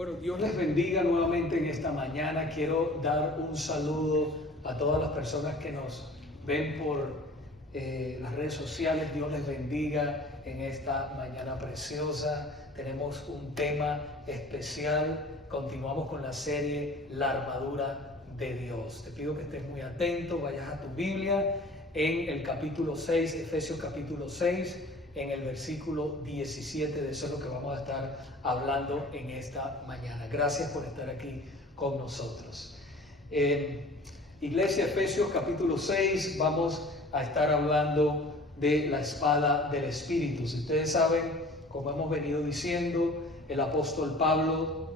Bueno, Dios les bendiga nuevamente en esta mañana. Quiero dar un saludo a todas las personas que nos ven por las redes sociales. Dios les bendiga en esta mañana preciosa. Tenemos un tema especial. Continuamos con la serie La Armadura de Dios. Te pido que estés muy atento, vayas a tu Biblia en el capítulo 6, Efesios capítulo 6. En el versículo 17, de eso es lo que vamos a estar hablando en esta mañana. Gracias por estar aquí con nosotros. Iglesia, Efesios capítulo 6, vamos a estar hablando de la espada del Espíritu. Si ustedes saben, como hemos venido diciendo, el apóstol Pablo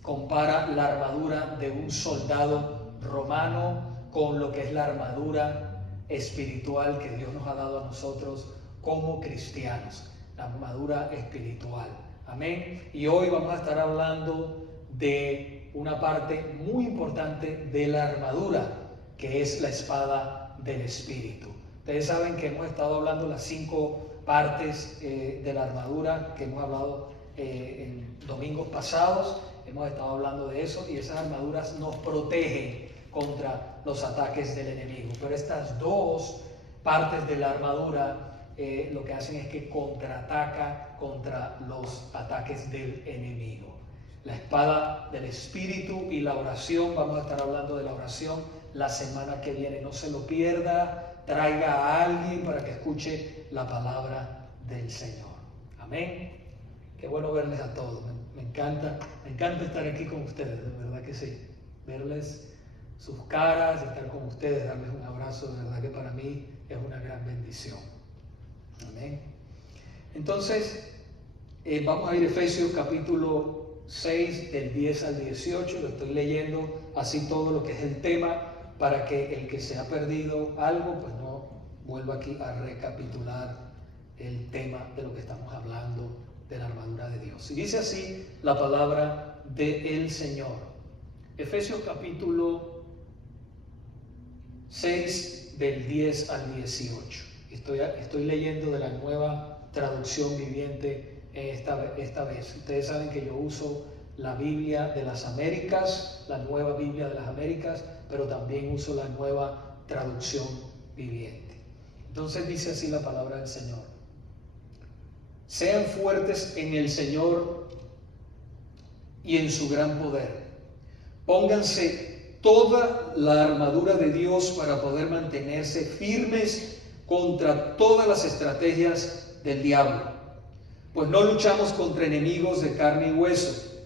compara la armadura de un soldado romano con lo que es la armadura espiritual que Dios nos ha dado a nosotros como cristianos, la armadura espiritual. Amén. Y hoy vamos a estar hablando de una parte muy importante de la armadura, que es la espada del Espíritu. Ustedes saben que hemos estado hablando las 5 partes de la armadura que hemos hablado en domingos pasados. Hemos estado hablando de eso y esas armaduras nos protegen contra los ataques del enemigo. Pero estas 2 partes de la armadura lo que hacen es que contraataca contra los ataques del enemigo. La espada del Espíritu y la oración, vamos a estar hablando de la oración la semana que viene. No se lo pierda, traiga a alguien para que escuche la palabra del Señor. Amén. Qué bueno verles a todos. Me encanta estar aquí con ustedes, de verdad que sí. Verles sus caras, estar con ustedes, darles un abrazo, de verdad que para mí es una gran bendición. Amén. Entonces, vamos a ir a Efesios capítulo 6, del 10 al 18. Lo estoy leyendo así todo lo que es el tema, para que el que se ha perdido algo, pues no vuelva aquí a recapitular el tema de lo que estamos hablando de la armadura de Dios. Y dice así la palabra del Señor. Efesios capítulo 6, del 10 al 18. Estoy leyendo de la Nueva Traducción Viviente esta vez. Ustedes saben que yo uso la Biblia de las Américas, la Nueva Biblia de las Américas, pero también uso la Nueva Traducción Viviente. Entonces dice así la palabra del Señor. Sean fuertes en el Señor y en su gran poder. Pónganse toda la armadura de Dios para poder mantenerse firmes contra todas las estrategias del diablo, pues no luchamos contra enemigos de carne y hueso,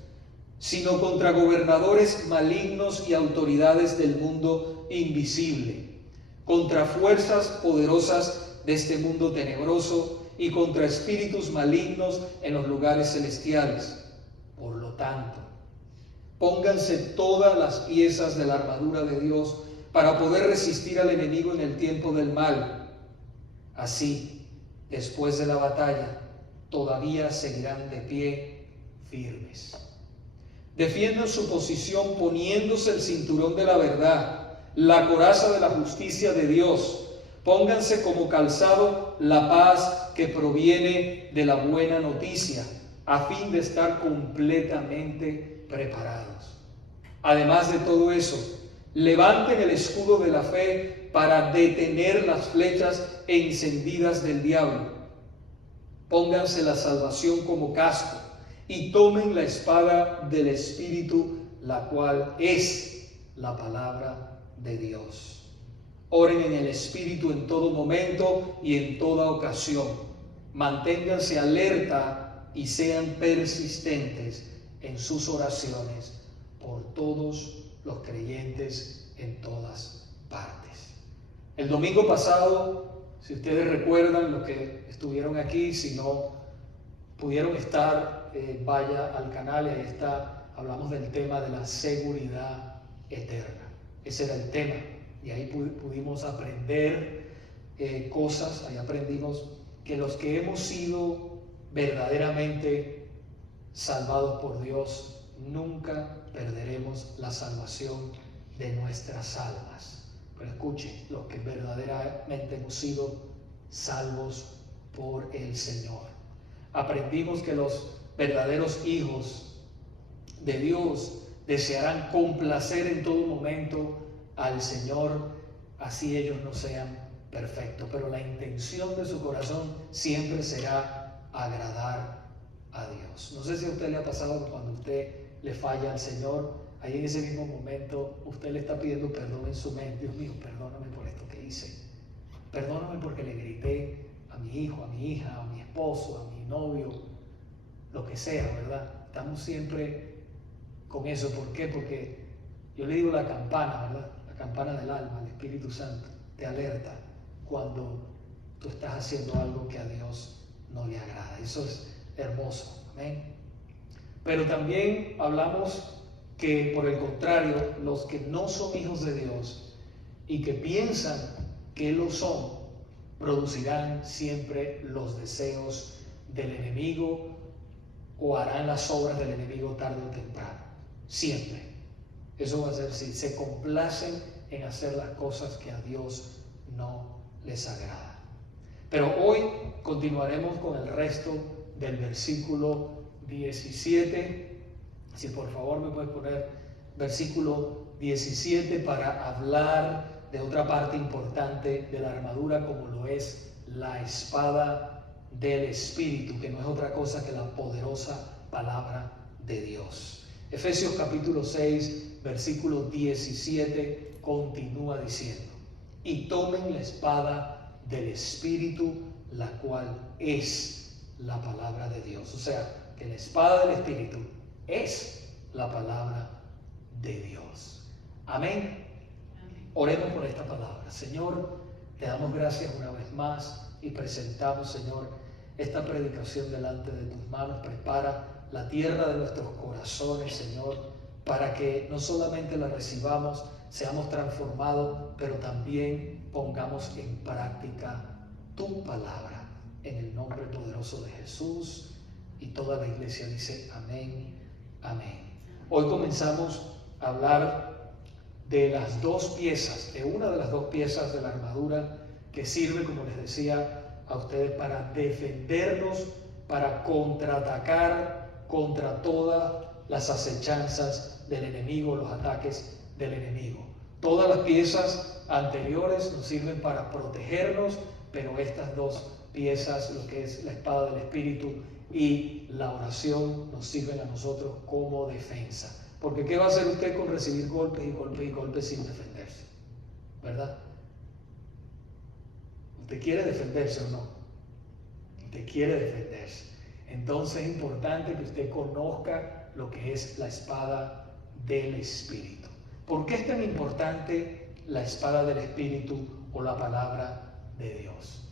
sino contra gobernadores malignos y autoridades del mundo invisible, contra fuerzas poderosas de este mundo tenebroso y contra espíritus malignos en los lugares celestiales. Por lo tanto, pónganse todas las piezas de la armadura de Dios para poder resistir al enemigo en el tiempo del mal. Así, después de la batalla, todavía seguirán de pie firmes. Defiendan su posición poniéndose el cinturón de la verdad, la coraza de la justicia de Dios. Pónganse como calzado la paz que proviene de la buena noticia, a fin de estar completamente preparados. Además de todo eso, levanten el escudo de la fe para detener las flechas encendidas del diablo. Pónganse la salvación como casco y tomen la espada del Espíritu, la cual es la palabra de Dios. Oren en el Espíritu en todo momento y en toda ocasión. Manténganse alerta y sean persistentes en sus oraciones por todos los creyentes en todas partes. El domingo pasado, si ustedes recuerdan, los que estuvieron aquí, si no pudieron estar, vaya al canal y ahí está, hablamos del tema de la seguridad eterna. Ese era el tema y ahí pudimos aprender cosas, ahí aprendimos que los que hemos sido verdaderamente salvados por Dios, nunca perderemos la salvación de nuestras almas. Pero escuchen, los que verdaderamente hemos sido salvos por el Señor. Aprendimos que los verdaderos hijos de Dios desearán complacer en todo momento al Señor, así ellos no sean perfectos. Pero la intención de su corazón siempre será agradar a Dios. No sé si a usted le ha pasado que cuando usted le falla al Señor, ahí en ese mismo momento usted le está pidiendo perdón en su mente. Dios mío, perdóname por esto que hice. Perdóname porque le grité a mi hijo, a mi hija, a mi esposo, a mi novio, lo que sea, ¿verdad? Estamos siempre con eso. ¿Por qué? Porque yo le digo la campana, ¿verdad? La campana del alma, el Espíritu Santo te alerta cuando tú estás haciendo algo que a Dios no le agrada. Eso es hermoso, amén. Pero también hablamos que, por el contrario, los que no son hijos de Dios y que piensan que lo son, producirán siempre los deseos del enemigo o harán las obras del enemigo tarde o temprano. Siempre. Eso va a ser así. Se complacen en hacer las cosas que a Dios no les agrada. Pero hoy continuaremos con el resto del versículo 17. Si por favor me puedes poner versículo 17 para hablar de otra parte importante de la armadura, como lo es la espada del Espíritu, que no es otra cosa que la poderosa palabra de Dios. Efesios capítulo 6, versículo 17 continúa diciendo: y tomen la espada del Espíritu, la cual es la palabra de Dios. O sea, que la espada del Espíritu es la palabra de Dios. Amén. Oremos por esta palabra. Señor, te damos gracias una vez más y presentamos, Señor, esta predicación delante de tus manos. Prepara la tierra de nuestros corazones, Señor, para que no solamente la recibamos, seamos transformados, pero también pongamos en práctica tu palabra. En el nombre poderoso de Jesús. Y toda la iglesia dice amén, amén. Hoy comenzamos a hablar de las dos piezas, de una de las dos piezas de la armadura que sirve, como les decía a ustedes, para defendernos, para contraatacar contra todas las acechanzas del enemigo, los ataques del enemigo. Todas las piezas anteriores nos sirven para protegernos, pero estas dos piezas, lo que es la espada del Espíritu y la oración, nos sirven a nosotros como defensa. Porque ¿qué va a hacer usted con recibir golpes y golpes y golpes sin defenderse? ¿Verdad? ¿Usted quiere defenderse o no? Usted quiere defenderse. Entonces es importante que usted conozca lo que es la espada del Espíritu. ¿Por qué es tan importante la espada del Espíritu o la palabra de Dios?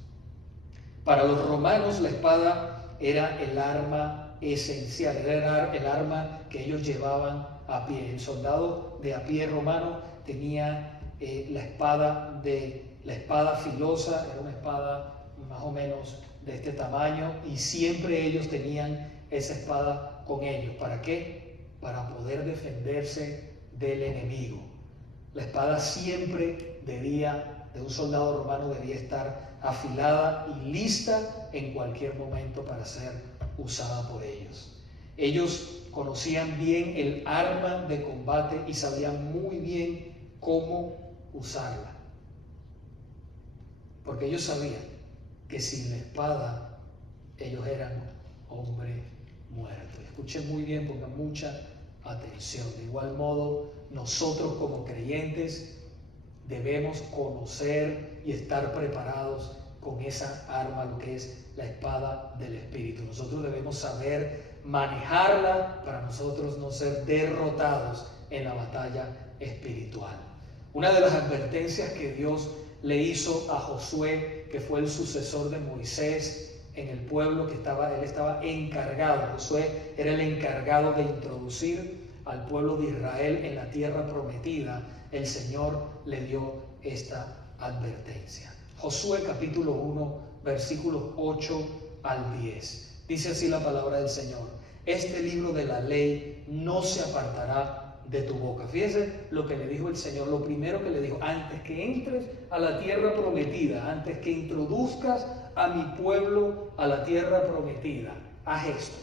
Para los romanos la espada era el arma esencial, era el arma que ellos llevaban a pie. El soldado de a pie romano tenía la espada filosa, era una espada más o menos de este tamaño, y siempre ellos tenían esa espada con ellos. ¿Para qué? Para poder defenderse del enemigo. La espada siempre de un soldado romano debía estar afilada y lista en cualquier momento para ser usada por ellos. Ellos conocían bien el arma de combate y sabían muy bien cómo usarla. Porque ellos sabían que sin la espada ellos eran hombre muerto. Escuchen muy bien, pongan mucha atención. De igual modo, nosotros como creyentes debemos conocer y estar preparados con esa arma, lo que es la espada del Espíritu. Nosotros debemos saber manejarla para nosotros no ser derrotados en la batalla espiritual. Una de las advertencias que Dios le hizo a Josué, que fue el sucesor de Moisés en el pueblo que él estaba encargado. Josué era el encargado de introducir al pueblo de Israel en la tierra prometida. El Señor le dio esta advertencia. Josué capítulo 1, versículos 8 al 10. Dice así la palabra del Señor: este libro de la ley no se apartará de tu boca. Fíjense lo que le dijo el Señor. Lo primero que le dijo: antes que entres a la tierra prometida, antes que introduzcas a mi pueblo a la tierra prometida, haz esto.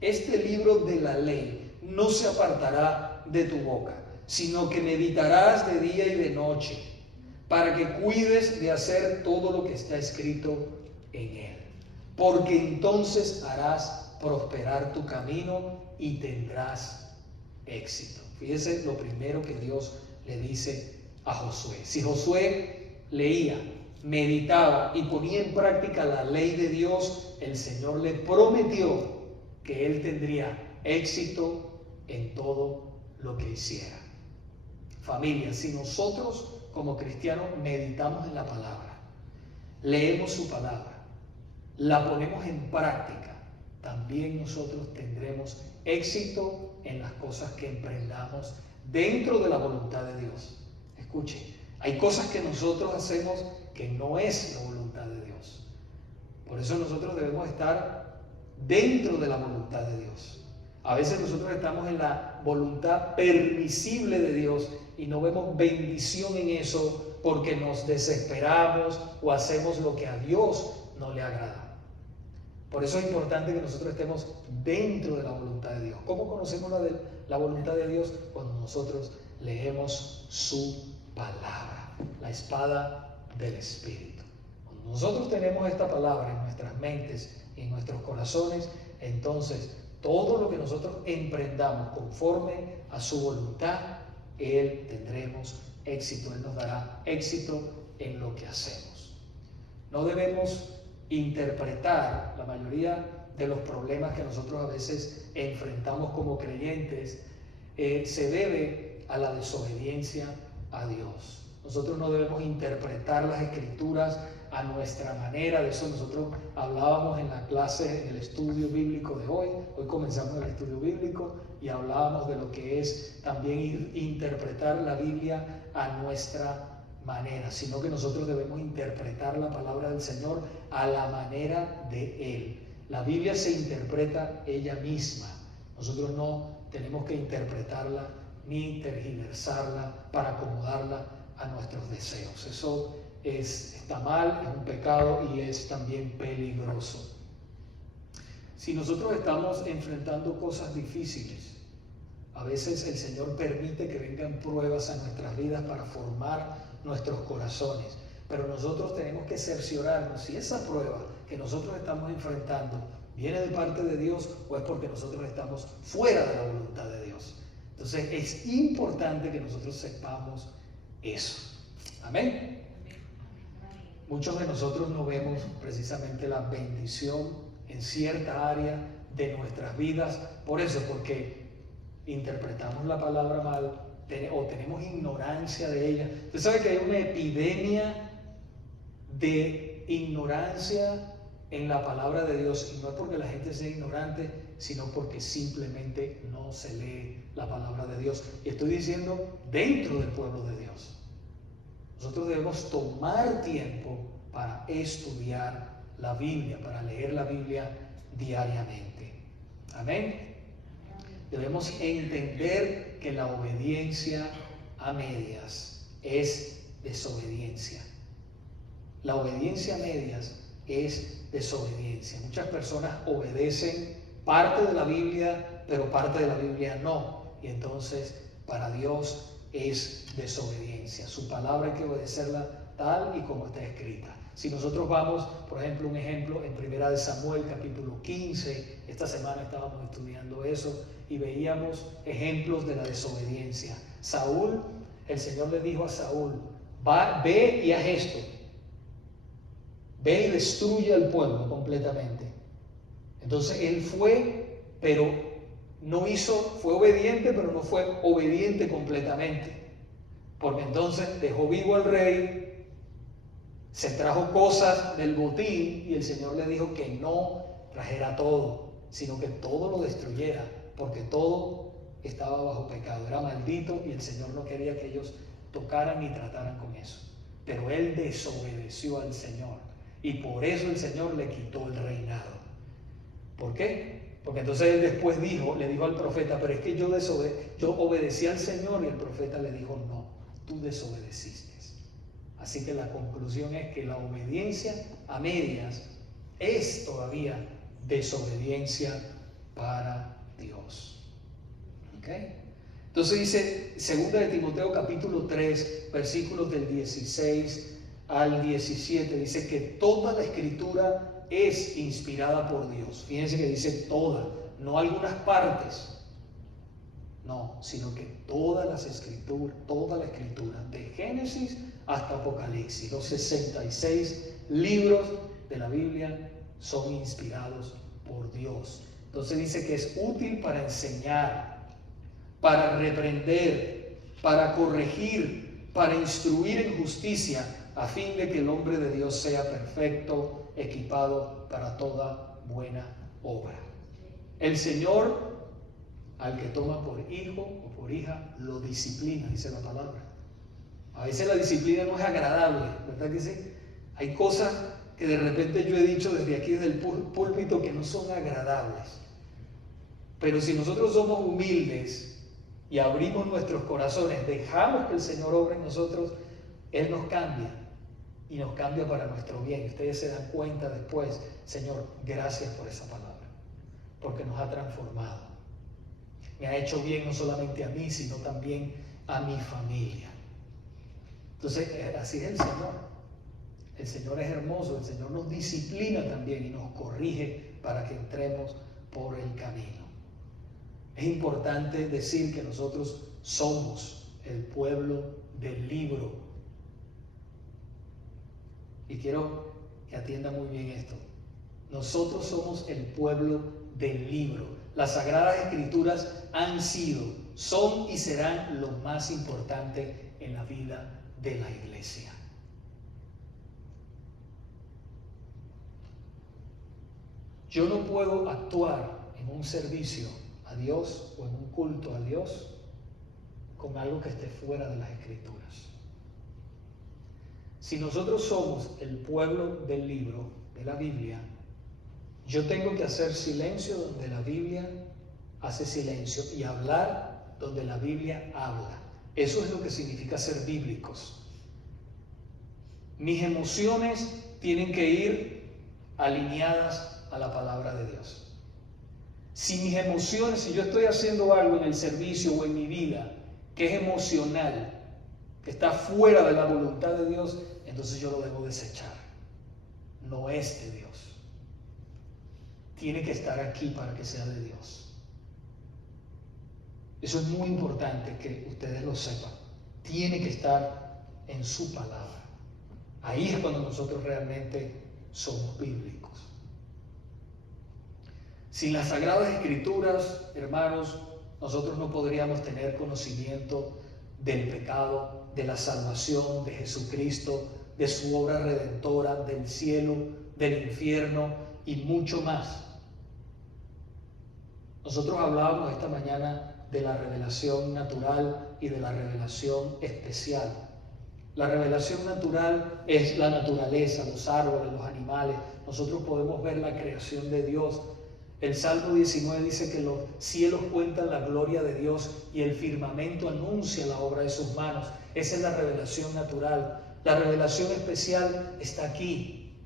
Este libro de la ley no se apartará de tu boca, sino que meditarás de día y de noche, para que cuides de hacer todo lo que está escrito en él. Porque entonces harás prosperar tu camino y tendrás éxito. Fíjese lo primero que Dios le dice a Josué. Si Josué leía, meditaba y ponía en práctica la ley de Dios, el Señor le prometió que él tendría éxito en todo lo que hiciera. Familia, si nosotros como cristianos meditamos en la palabra, leemos su palabra, la ponemos en práctica, también nosotros tendremos éxito en las cosas que emprendamos dentro de la voluntad de Dios. Escuche, hay cosas que nosotros hacemos que no es la voluntad de Dios. Por eso nosotros debemos estar dentro de la voluntad de Dios. A veces nosotros estamos en la voluntad permisible de Dios y no vemos bendición en eso porque nos desesperamos o hacemos lo que a Dios no le agrada. Por eso es importante que nosotros estemos dentro de la voluntad de Dios. ¿Cómo conocemos la voluntad de Dios? Cuando nosotros leemos su palabra, la espada del Espíritu. Cuando nosotros tenemos esta palabra en nuestras mentes y en nuestros corazones, entonces todo lo que nosotros emprendamos conforme a su voluntad, Él tendremos éxito, Él nos dará éxito en lo que hacemos. No debemos interpretar la mayoría de los problemas que nosotros a veces enfrentamos como creyentes, se debe a la desobediencia a Dios. Nosotros no debemos interpretar las Escrituras a nuestra manera. De eso nosotros hablábamos en la clase, en el estudio bíblico de hoy. Hoy comenzamos el estudio bíblico y hablábamos de lo que es también interpretar la Biblia a nuestra manera, sino que nosotros debemos interpretar la palabra del Señor a la manera de Él. La Biblia se interpreta ella misma. Nosotros no tenemos que interpretarla ni tergiversarla para acomodarla a nuestros deseos. Eso está mal, es un pecado y es también peligroso. Si nosotros estamos enfrentando cosas difíciles, a veces el Señor permite que vengan pruebas a nuestras vidas para formar nuestros corazones, pero nosotros tenemos que cerciorarnos si esa prueba que nosotros estamos enfrentando viene de parte de Dios o es porque nosotros estamos fuera de la voluntad de Dios. Entonces es importante que nosotros sepamos eso. Amén. Muchos de nosotros no vemos precisamente la bendición en cierta área de nuestras vidas, por eso, porque interpretamos la palabra mal o tenemos ignorancia de ella. Usted sabe que hay una epidemia de ignorancia en la palabra de Dios, y no es porque la gente sea ignorante, sino porque simplemente no se lee la palabra de Dios. Y estoy diciendo dentro del pueblo de Dios. Nosotros debemos tomar tiempo para estudiar la Biblia, para leer la Biblia diariamente. Amén. Debemos entender que la obediencia a medias es desobediencia. La obediencia a medias es desobediencia. Muchas personas obedecen parte de la Biblia, pero parte de la Biblia no. Y entonces para Dios es desobediencia. Su palabra hay que obedecerla tal y como está escrita. Si nosotros vamos, por ejemplo, un ejemplo en 1 Samuel capítulo 15, esta semana estábamos estudiando eso y veíamos ejemplos de la desobediencia. Saúl, el Señor le dijo a Saúl, ve y haz esto. Ve y destruye al pueblo completamente. Entonces él fue, pero no hizo, fue obediente, pero no fue obediente completamente. Porque entonces dejó vivo al rey, se trajo cosas del botín y el Señor le dijo que no trajera todo, sino que todo lo destruyera, porque todo estaba bajo pecado, era maldito y el Señor no quería que ellos tocaran ni trataran con eso. Pero él desobedeció al Señor y por eso el Señor le quitó el reinado. ¿Por qué? Porque entonces él después le dijo al profeta, pero es que yo obedecí al Señor, y el profeta le dijo, no, tú desobedeciste. Así que la conclusión es que la obediencia a medias es todavía desobediencia para Dios. ¿Okay? Entonces dice 2 de Timoteo capítulo 3, versículos del 16 al 17, dice que toda la escritura es inspirada por Dios. Fíjense que dice toda, no algunas partes, no, sino que toda la escritura, de Génesis hasta Apocalipsis, los 66 libros de la Biblia son inspirados por Dios. Entonces dice que es útil para enseñar, para reprender, para corregir, para instruir en justicia, a fin de que el hombre de Dios sea perfecto, equipado para toda buena obra. El Señor, al que toma por hijo o por hija, lo disciplina, dice la palabra. A veces la disciplina no es agradable, ¿verdad que sí? Hay cosas que de repente yo he dicho desde aquí, desde el púlpito, que no son agradables. Pero si nosotros somos humildes y abrimos nuestros corazones, dejamos que el Señor obre en nosotros, Él nos cambia. Y nos cambia para nuestro bien. Y ustedes se dan cuenta después, Señor, gracias por esa palabra, porque nos ha transformado. Me ha hecho bien no solamente a mí, sino también a mi familia. Entonces, así es el Señor. El Señor es hermoso, el Señor nos disciplina también y nos corrige para que entremos por el camino. Es importante decir que nosotros somos el pueblo del libro. Y quiero que atienda muy bien esto. Nosotros somos el pueblo del libro. Las Sagradas Escrituras han sido, son y serán lo más importante en la vida de la iglesia. Yo no puedo actuar en un servicio a Dios o en un culto a Dios con algo que esté fuera de las Escrituras. Si nosotros somos el pueblo del libro, de la Biblia, yo tengo que hacer silencio donde la Biblia hace silencio y hablar donde la Biblia habla. Eso es lo que significa ser bíblicos. Mis emociones tienen que ir alineadas a la palabra de Dios. Si mis emociones, si yo estoy haciendo algo en el servicio o en mi vida que es emocional, que está fuera de la voluntad de Dios, entonces yo lo debo desechar. No es de Dios. Tiene que estar aquí para que sea de Dios. Eso es muy importante que ustedes lo sepan. Tiene que estar en su palabra. Ahí es cuando nosotros realmente somos bíblicos. Sin las Sagradas Escrituras, hermanos, nosotros no podríamos tener conocimiento del pecado, de la salvación, de Jesucristo, de su obra redentora, del cielo, del infierno y mucho más. Nosotros hablábamos esta mañana de la revelación natural y de la revelación especial. La revelación natural es la naturaleza, los árboles, los animales. Nosotros podemos ver la creación de Dios. El Salmo 19 dice que los cielos cuentan la gloria de Dios y el firmamento anuncia la obra de sus manos. Esa es la revelación natural. La revelación especial está aquí,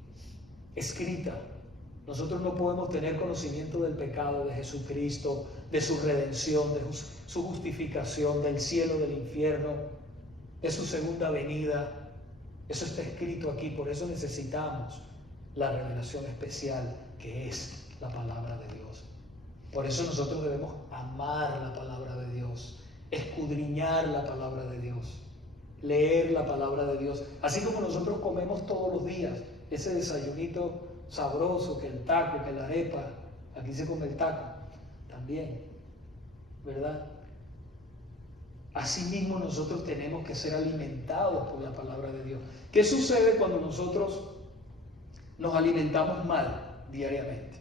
escrita. Nosotros no podemos tener conocimiento del pecado de Jesucristo, de su redención, de su justificación, del cielo, del infierno, de su segunda venida. Eso está escrito aquí, por eso necesitamos la revelación especial que es la palabra de Dios. Por eso nosotros debemos amar la palabra de Dios, escudriñar la palabra de Dios, leer la palabra de Dios, así como nosotros comemos todos los días ese desayunito sabroso, que el taco, que la arepa. Aquí se come el taco también, ¿verdad? Asimismo nosotros tenemos que ser alimentados por la palabra de Dios. ¿Qué sucede cuando nosotros nos alimentamos mal diariamente?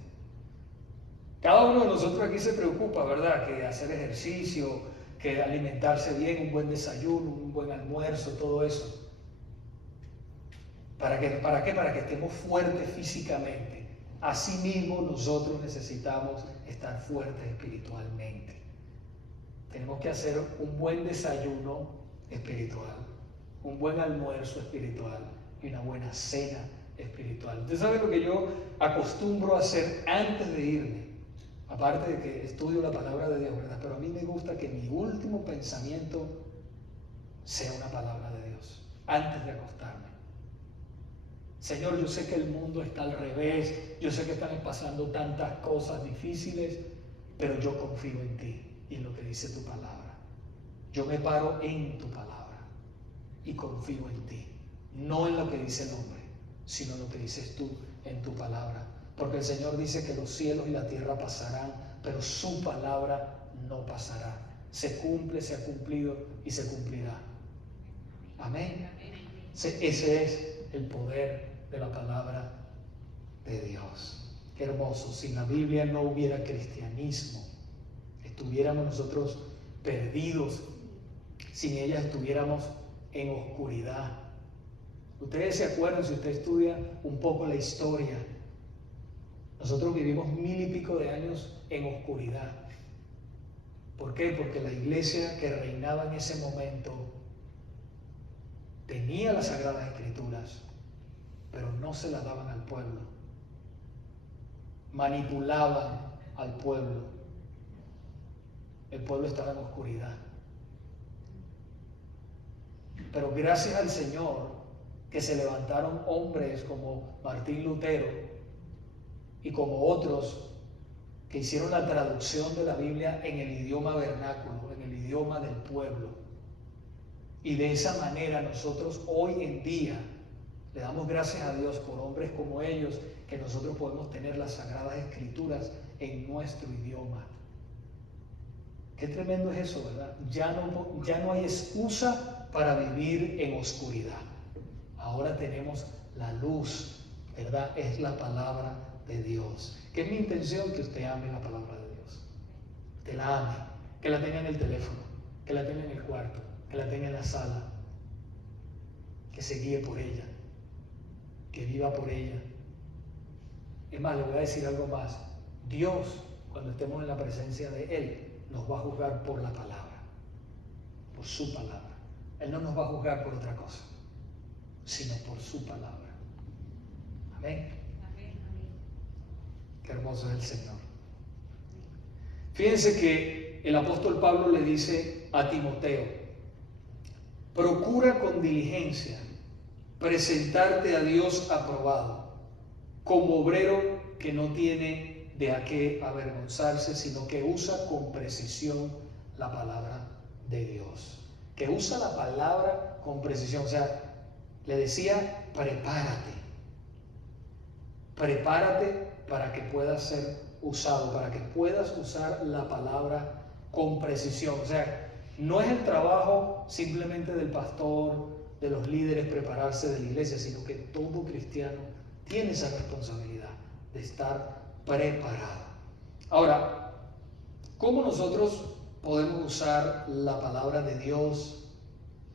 Cada uno de nosotros aquí se preocupa, ¿verdad? Que hacer ejercicio, que alimentarse bien, un buen desayuno, un buen almuerzo, todo eso. ¿Para qué? Para que estemos fuertes físicamente. Asimismo, nosotros necesitamos estar fuertes espiritualmente. Tenemos que hacer un buen desayuno espiritual, un buen almuerzo espiritual y una buena cena espiritual. Usted sabe lo que yo acostumbro a hacer antes de irme, aparte de que estudio la palabra de Dios, ¿verdad? Pero a mí me gusta que pensamiento sea una palabra de Dios antes de acostarme. Señor, yo sé que el mundo está al revés, yo sé que están pasando tantas cosas difíciles, pero yo confío en ti y en lo que dice tu palabra. Yo me paro en tu palabra y confío en ti, no en lo que dice el hombre, sino en lo que dices tú en tu palabra. Porque el Señor dice que los cielos y la tierra pasarán, pero su palabra no pasará. Se cumple, se ha cumplido y se cumplirá. Amén. Ese es el poder de la palabra de Dios. Qué hermoso. Sin la Biblia no hubiera cristianismo. Estuviéramos nosotros perdidos. Sin ella estuviéramos en oscuridad. Ustedes se acuerdan, si usted estudia un poco la historia, nosotros vivimos 1000 y pico de años en oscuridad. ¿Por qué? Porque la iglesia que reinaba en ese momento tenía las Sagradas Escrituras, pero no se las daban al pueblo. Manipulaban al pueblo. El pueblo estaba en oscuridad. Pero gracias al Señor que se levantaron hombres como Martín Lutero y como otros que hicieron la traducción de la Biblia en el idioma vernáculo, en el idioma del pueblo. Y de esa manera nosotros hoy en día le damos gracias a Dios por hombres como ellos, que nosotros podemos tener las Sagradas Escrituras en nuestro idioma. Qué tremendo es eso, ¿verdad? Ya no hay excusa para vivir en oscuridad. Ahora tenemos la luz, ¿verdad? Es la palabra de Dios. Que es mi intención que usted ame la palabra de Dios. Que la ame, que la tenga en el teléfono, que la tenga en el cuarto, que la tenga en la sala, que se guíe por ella, que viva por ella. Es más, le voy a decir algo más. Dios, cuando estemos en la presencia de Él, nos va a juzgar por la palabra, por su palabra. Él no nos va a juzgar por otra cosa, sino por su palabra. Amén. Qué hermoso es el Señor. Fíjense que el apóstol Pablo le dice a Timoteo: procura con diligencia presentarte a Dios aprobado, como obrero que no tiene de a qué avergonzarse, sino que usa con precisión la palabra de Dios. Que usa la palabra con precisión. O sea, le decía, prepárate. Prepárate para que puedas ser usado, para que puedas usar la palabra con precisión. O sea, no es el trabajo simplemente del pastor, de los líderes prepararse de la iglesia, sino que todo cristiano tiene esa responsabilidad de estar preparado. Ahora, ¿cómo nosotros podemos usar la palabra de Dios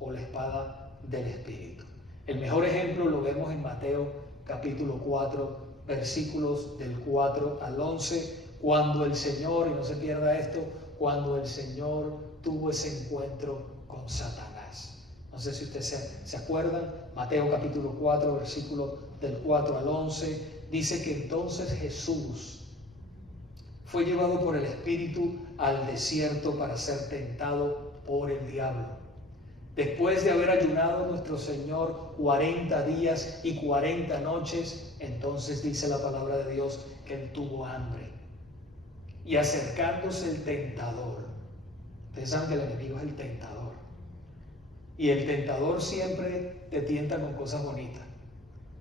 o la espada del Espíritu? El mejor ejemplo lo vemos en Mateo capítulo 4, versículos del 4 al 11, cuando el Señor, y no se pierda esto, cuando el Señor tuvo ese encuentro con Satanás. No sé si ustedes se acuerdan, Mateo capítulo 4, versículo del 4 al 11, dice que entonces Jesús fue llevado por el Espíritu al desierto para ser tentado por el diablo. Después de haber ayunado nuestro Señor 40 días y 40 noches, entonces dice la palabra de Dios que Él tuvo hambre. Y acercándose el tentador, ustedes saben que el enemigo es el tentador. Y el tentador siempre te tienta con cosas bonitas.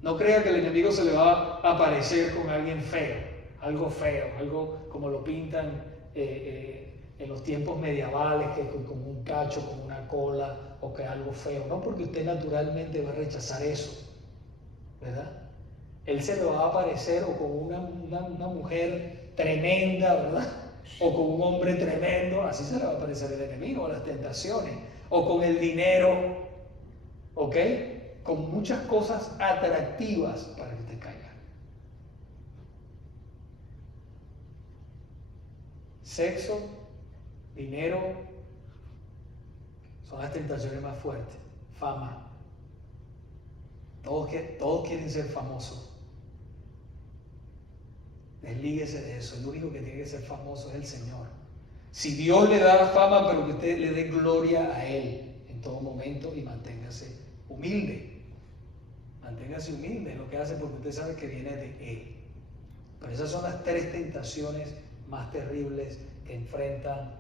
No crea que el enemigo se le va a aparecer con alguien feo, algo como lo pintan en los tiempos medievales, que con un cacho, con una cola, o que algo feo. No, porque usted naturalmente va a rechazar eso, ¿verdad? Él se le va a aparecer o con una mujer tremenda, ¿verdad? O con un hombre tremendo, así se le va a aparecer el enemigo, las tentaciones. O con el dinero, ¿ok? Con muchas cosas atractivas para que te caiga. Sexo, dinero, son las tentaciones más fuertes. Fama. Todos quieren ser famosos. Deslíguese de eso. El único que tiene que ser famoso es el Señor. Si Dios le da fama, pero que usted le dé gloria a Él en todo momento y manténgase humilde. Manténgase humilde en lo que hace porque usted sabe que viene de Él. Pero esas son las tres tentaciones más terribles que enfrentan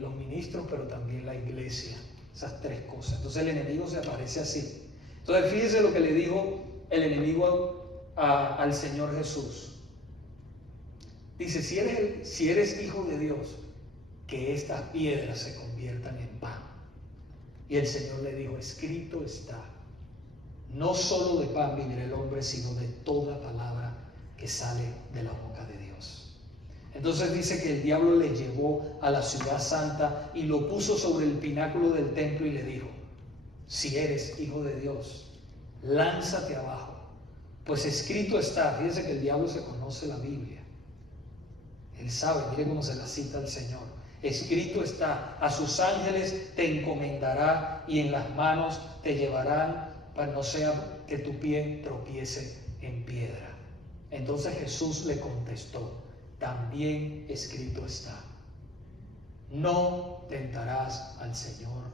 los ministros, pero también la iglesia. Esas tres cosas. Entonces el enemigo se aparece así. Entonces fíjese lo que le dijo el enemigo al Señor Jesús. Dice, si eres hijo de Dios, que estas piedras se conviertan en pan. Y el Señor le dijo, escrito está, no solo de pan vivirá el hombre, sino de toda palabra que sale de la boca de Dios. Entonces dice que el diablo le llevó a la ciudad santa y lo puso sobre el pináculo del templo y le dijo, si eres hijo de Dios, lánzate abajo, pues escrito está. Fíjense que el diablo se conoce la Biblia. Él sabe, mire cómo se la cita el Señor. Escrito está, a sus ángeles te encomendará y en las manos te llevarán para no sea que tu pie tropiece en piedra. Entonces Jesús le contestó, también escrito está, no tentarás al Señor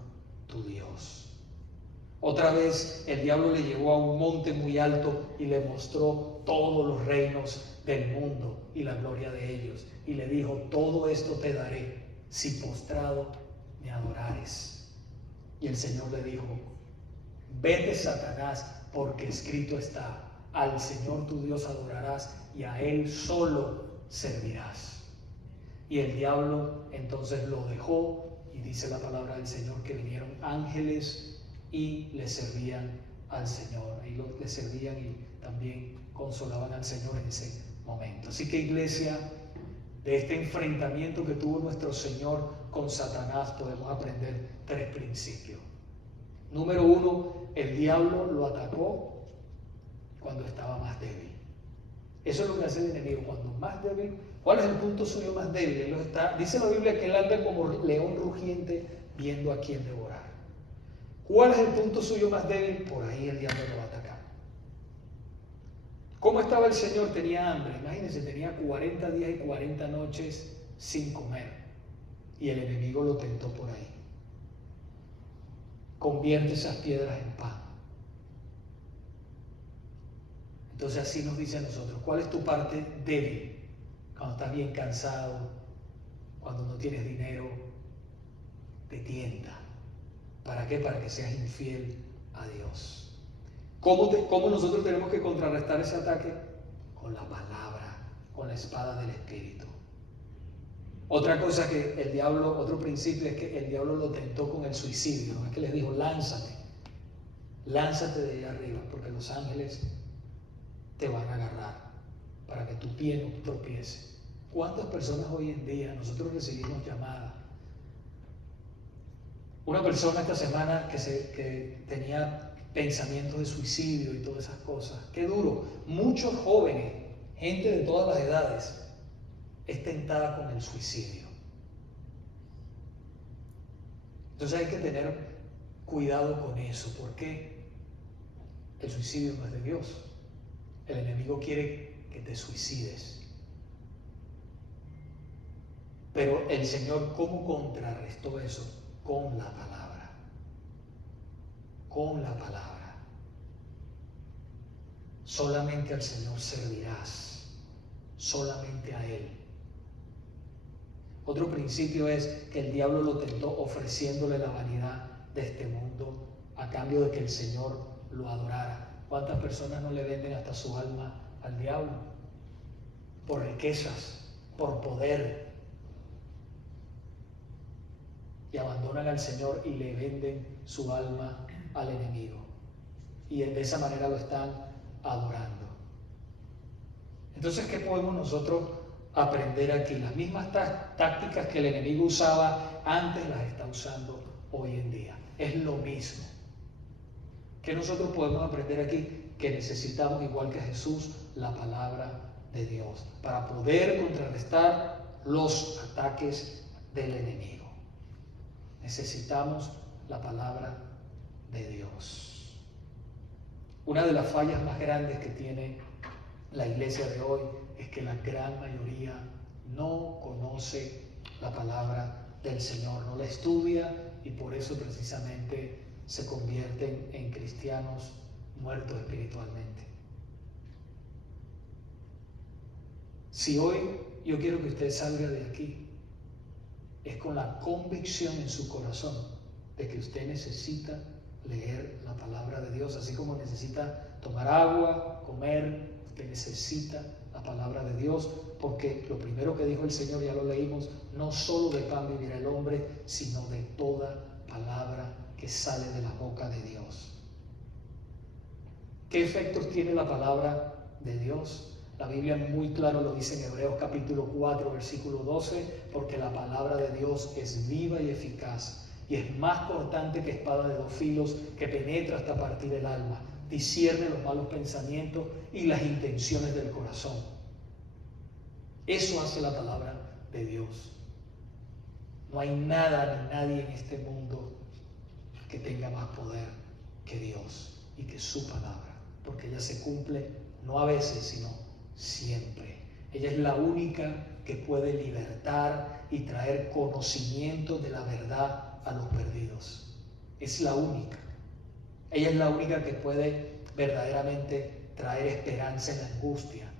tu Dios. Otra vez el diablo le llevó a un monte muy alto y le mostró todos los reinos del mundo y la gloria de ellos. Y le dijo, todo esto te daré si postrado me adorares. Y el Señor le dijo, vete, Satanás, porque escrito está, al Señor tu Dios adorarás y a Él solo servirás. Y el diablo entonces lo dejó y dice la palabra del Señor que vinieron ángeles y le servían al Señor. Y le servían y también consolaban al Señor en ese momento. Así que, iglesia, de este enfrentamiento que tuvo nuestro Señor con Satanás podemos aprender tres principios. Número uno, el diablo lo atacó cuando estaba más débil. Eso es lo que hace el enemigo, cuando más débil. ¿Cuál es el punto suyo más débil? Dice la Biblia que él anda como león rugiente viendo a quién devorar. ¿Cuál es el punto suyo más débil? Por ahí el diablo lo va a atacar. ¿Cómo estaba el Señor? Tenía hambre. Imagínense, tenía 40 días y 40 noches sin comer. Y el enemigo lo tentó por ahí. Convierte esas piedras en pan. Entonces así nos dice a nosotros, ¿cuál es tu parte débil? Cuando estás bien cansado, cuando no tienes dinero, te tienta. ¿Para qué? Para que seas infiel a Dios. ¿Cómo nosotros tenemos que contrarrestar ese ataque? Con la palabra, con la espada del Espíritu. Otra cosa que el diablo, otro principio es que el diablo lo tentó con el suicidio. Es que les dijo, lánzate de ahí arriba, porque los ángeles te van a agarrar para que tu pie no tropiece. ¿Cuántas personas hoy en día nosotros recibimos llamadas? Una persona esta semana que tenía pensamientos de suicidio y todas esas cosas. Qué duro. Muchos jóvenes, gente de todas las edades, es tentada con el suicidio. Entonces hay que tener cuidado con eso. ¿Por qué? El suicidio no es de Dios. El enemigo quiere que te suicides. Pero el Señor, ¿cómo contrarrestó eso? Con la palabra. Con la palabra. Solamente al Señor servirás. Solamente a Él. Otro principio es que el diablo lo tentó ofreciéndole la vanidad de este mundo a cambio de que el Señor lo adorara. ¿Cuántas personas no le venden hasta su alma al diablo? Por riquezas, por poder. Y abandonan al Señor y le venden su alma al enemigo. Y de esa manera lo están adorando. Entonces, ¿qué podemos nosotros aprender aquí? Las mismas tácticas que el enemigo usaba antes las está usando hoy en día. Es lo mismo. ¿Qué nosotros podemos aprender aquí? Que necesitamos, igual que Jesús, la palabra de Dios para poder contrarrestar los ataques del enemigo. Necesitamos la palabra de Dios. Una de las fallas más grandes que tiene la iglesia de hoy es que la gran mayoría no conoce la palabra del Señor, no la estudia y por eso precisamente se convierten en cristianos muertos espiritualmente. Si hoy yo quiero que usted salga de aquí, es con la convicción en su corazón de que usted necesita leer la palabra de Dios, así como necesita tomar agua, comer, usted necesita la palabra de Dios, porque lo primero que dijo el Señor, ya lo leímos, no solo de pan vivirá el hombre, sino de toda palabra que sale de la boca de Dios. ¿Qué efectos tiene la palabra de Dios? La Biblia muy claro lo dice en Hebreos capítulo 4, versículo 12, porque la palabra de Dios es viva y eficaz, y es más cortante que espada de dos filos, que penetra hasta partir el alma, discierne los malos pensamientos y las intenciones del corazón. Eso hace la palabra de Dios. No hay nada ni nadie en este mundo que tenga más poder que Dios y que su palabra, porque ella se cumple no a veces, sino siempre. Ella es la única que puede libertar y traer conocimiento de la verdad a los perdidos. Es la única. Ella es la única que puede verdaderamente traer esperanza en la angustia.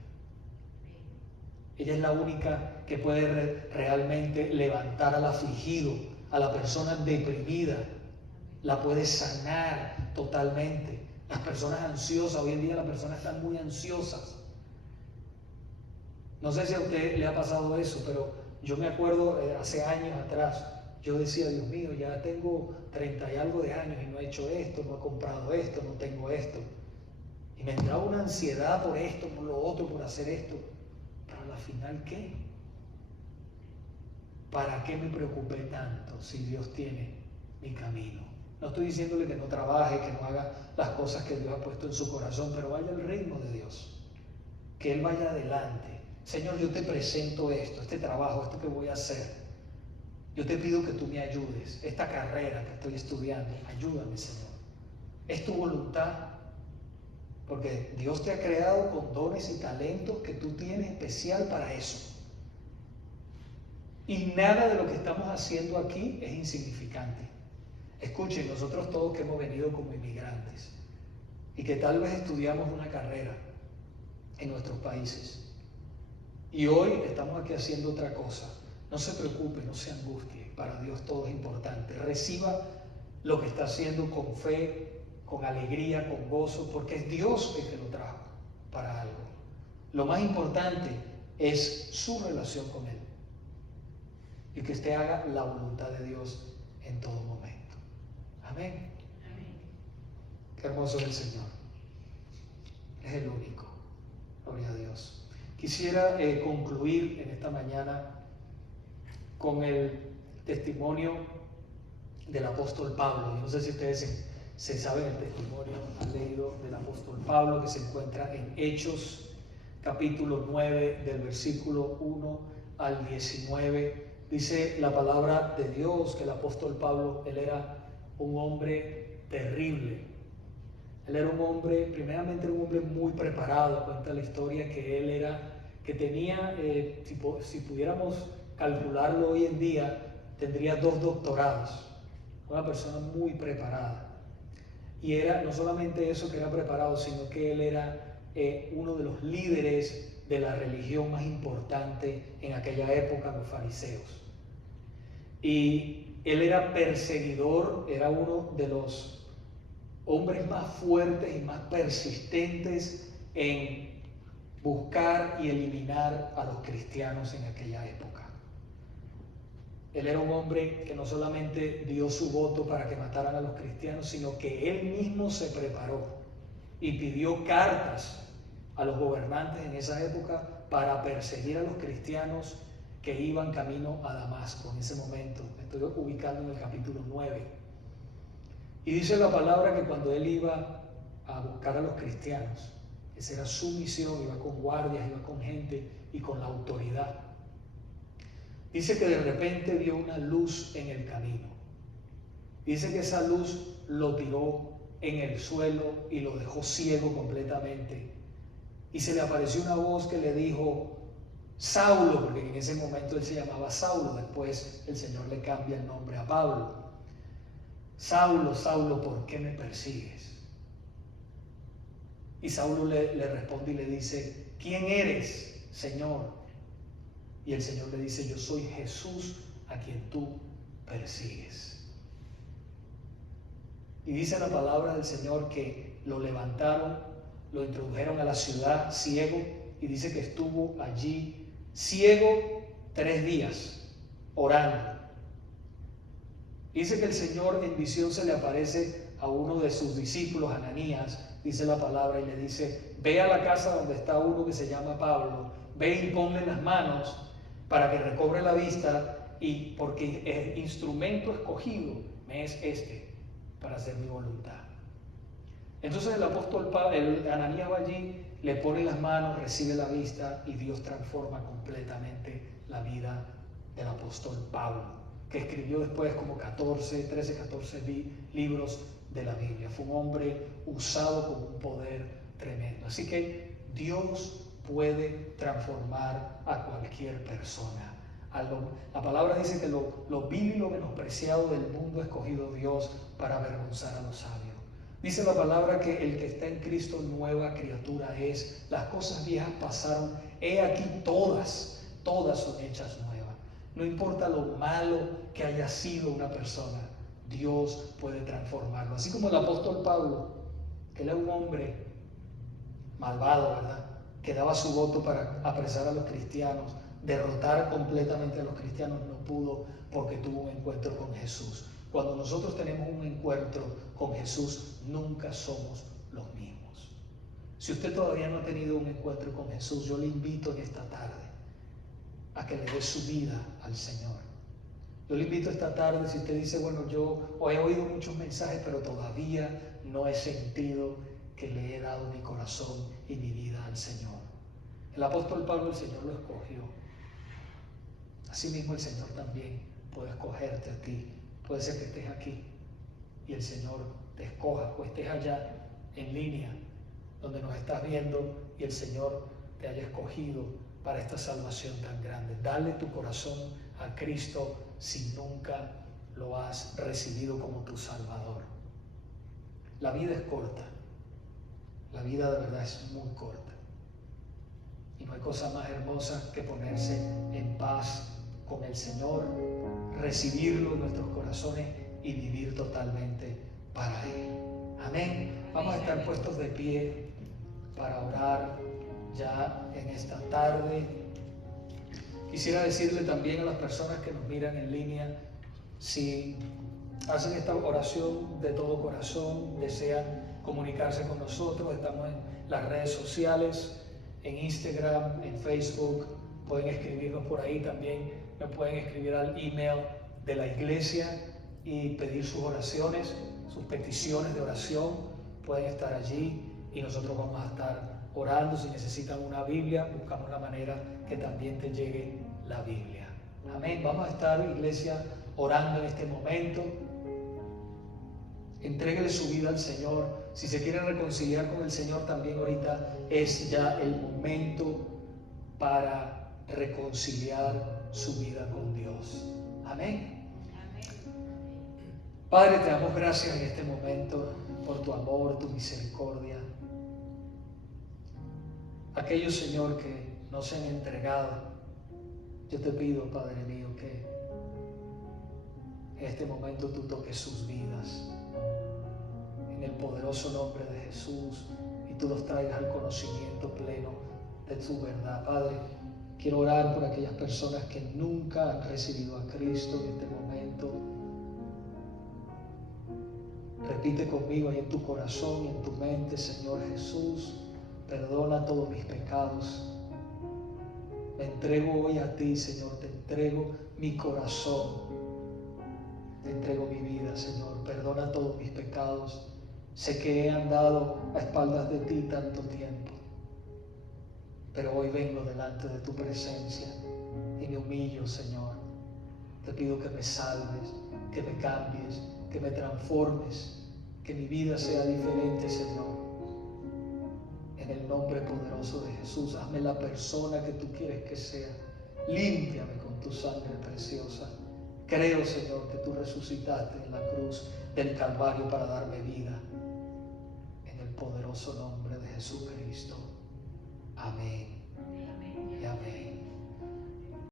Ella es la única que puede realmente levantar al afligido, a la persona deprimida, la puede sanar totalmente. Las personas ansiosas, hoy en día las personas están muy ansiosas. No sé si a usted le ha pasado eso, pero yo me acuerdo hace años atrás, yo decía, Dios mío, ya tengo 30 y algo de años y no he hecho esto, no he comprado esto, no tengo esto. Y me entraba una ansiedad por esto, por lo otro, por hacer esto. Pero al final, ¿qué? ¿Para qué me preocupé tanto si Dios tiene mi camino? No estoy diciéndole que no trabaje, que no haga las cosas que Dios ha puesto en su corazón, pero vaya al ritmo de Dios. Que Él vaya adelante. Señor, yo te presento esto, este trabajo, esto que voy a hacer. Yo te pido que tú me ayudes. Esta carrera que estoy estudiando, ayúdame, Señor. Es tu voluntad. Porque Dios te ha creado con dones y talentos que tú tienes especial para eso. Y nada de lo que estamos haciendo aquí es insignificante. Escuchen, nosotros todos que hemos venido como inmigrantes y que tal vez estudiamos una carrera en nuestros países y hoy estamos aquí haciendo otra cosa, no se preocupe, no se angustie, para Dios todo es importante. Reciba lo que está haciendo con fe, con alegría, con gozo, porque es Dios el que lo trajo para algo. Lo más importante es su relación con Él y que usted haga la voluntad de Dios en todo momento. Amén. Amén. Qué hermoso es el Señor. Es el único. Gloria a Dios. Quisiera concluir en esta mañana con el testimonio del apóstol Pablo. Yo no sé si ustedes se saben el testimonio, han leído del apóstol Pablo, que se encuentra en Hechos, capítulo 9, del versículo 1 al 19. Dice la palabra de Dios que el apóstol Pablo, él era un hombre terrible. Él era un hombre, primeramente un hombre muy preparado. Cuenta la historia que él tenía, si pudiéramos calcularlo hoy en día, tendría 2 doctorados. Una persona muy preparada. Y era no solamente eso que era preparado, sino que él era uno de los líderes de la religión más importante en aquella época, los fariseos. Y él era perseguidor, era uno de los hombres más fuertes y más persistentes en buscar y eliminar a los cristianos en aquella época. Él era un hombre que no solamente dio su voto para que mataran a los cristianos, sino que él mismo se preparó y pidió cartas a los gobernantes en esa época para perseguir a los cristianos que iban camino a Damasco. En ese momento, me estoy ubicando en el capítulo 9. Y dice la palabra que cuando él iba a buscar a los cristianos, esa era su misión, iba con guardias, iba con gente y con la autoridad. Dice que de repente vio una luz en el camino. Dice que esa luz lo tiró en el suelo y lo dejó ciego completamente. Y se le apareció una voz que le dijo: Saulo, porque en ese momento él se llamaba Saulo, después el Señor le cambia el nombre a Pablo. Saulo, Saulo, ¿por qué me persigues? Y Saulo le responde y le dice, ¿quién eres, Señor? Y el Señor le dice, yo soy Jesús a quien tú persigues. Y dice la palabra del Señor que lo levantaron, lo introdujeron a la ciudad ciego, y dice que estuvo allí ciego 3 días, orando. Dice que el Señor en visión se le aparece a uno de sus discípulos, Ananías, dice la palabra, y le dice, ve a la casa donde está uno que se llama Pablo, ve y ponle las manos para que recobre la vista, y porque el instrumento escogido me es este, para hacer mi voluntad. Entonces el apóstol Ananías va allí, le pone las manos, recibe la vista, y Dios transforma completamente la vida del apóstol Pablo, que escribió después como 13, 14 libros de la Biblia. Fue un hombre usado con un poder tremendo. Así que Dios puede transformar a cualquier persona. La palabra dice que lo vil y lo menospreciado del mundo ha escogido Dios para avergonzar a los sabios. Dice la palabra que el que está en Cristo nueva criatura es. Las cosas viejas pasaron, he aquí todas son hechas nuevas. No importa lo malo que haya sido una persona, Dios puede transformarlo. Así como el apóstol Pablo, que él era un hombre malvado, ¿verdad?, que daba su voto para apresar a los cristianos, derrotar completamente a los cristianos, no pudo porque tuvo un encuentro con Jesús. Cuando nosotros tenemos un encuentro con Jesús, nunca somos los mismos. Si usted todavía no ha tenido un encuentro con Jesús, yo le invito en esta tarde a que le dé su vida al Señor. Yo le invito esta tarde, si usted dice, bueno, yo he oído muchos mensajes, pero todavía no he sentido que le he dado mi corazón y mi vida al Señor. El apóstol Pablo, el Señor lo escogió. Asimismo, el Señor también puede escogerte a ti. Puede ser que estés aquí y el Señor te escoja, o estés allá en línea donde nos estás viendo y el Señor te haya escogido para esta salvación tan grande. Dale tu corazón a Cristo si nunca lo has recibido como tu Salvador. La vida es corta. La vida de verdad es muy corta. Y no hay cosa más hermosa que ponerse en paz con el Señor, recibirlo en nuestros corazones y vivir totalmente para Él. Amén. Vamos a estar puestos de pie para orar ya en esta tarde. Quisiera decirle también a las personas que nos miran en línea, si hacen esta oración de todo corazón, desean comunicarse con nosotros, estamos en las redes sociales, en Instagram, en Facebook, pueden escribirnos por ahí también, me pueden escribir al email de la iglesia y pedir sus oraciones, sus peticiones de oración, pueden estar allí y nosotros vamos a estar orando. Si necesitan una Biblia, buscamos la manera que también te llegue la Biblia. Amén. Vamos a estar, iglesia, orando en este momento. Entréguele su vida al Señor. Si se quiere reconciliar con el Señor, también ahorita es ya el momento para reconciliar su vida con Dios. Amén. Padre, te damos gracias en este momento por tu amor, tu misericordia. Aquellos, Señor, que no se han entregado, yo te pido, Padre mío, que en este momento tú toques sus vidas en el poderoso nombre de Jesús y tú los traigas al conocimiento pleno de tu verdad. Padre, quiero orar por aquellas personas que nunca han recibido a Cristo en este momento. Repite conmigo ahí en tu corazón y en tu mente: Señor Jesús, perdona todos mis pecados. Me entrego hoy a ti, Señor, te entrego mi corazón, te entrego mi vida, Señor. Perdona todos mis pecados. Sé que he andado a espaldas de ti tanto tiempo, pero hoy vengo delante de tu presencia y me humillo, Señor. Te pido que me salves, que me cambies, que me transformes, que mi vida sea diferente, Señor. En el nombre poderoso de Jesús, hazme la persona que tú quieres que sea. Límpiame con tu sangre preciosa. Creo, Señor, que tú resucitaste en la cruz del Calvario para darme vida. En el poderoso nombre de Jesucristo. Amén.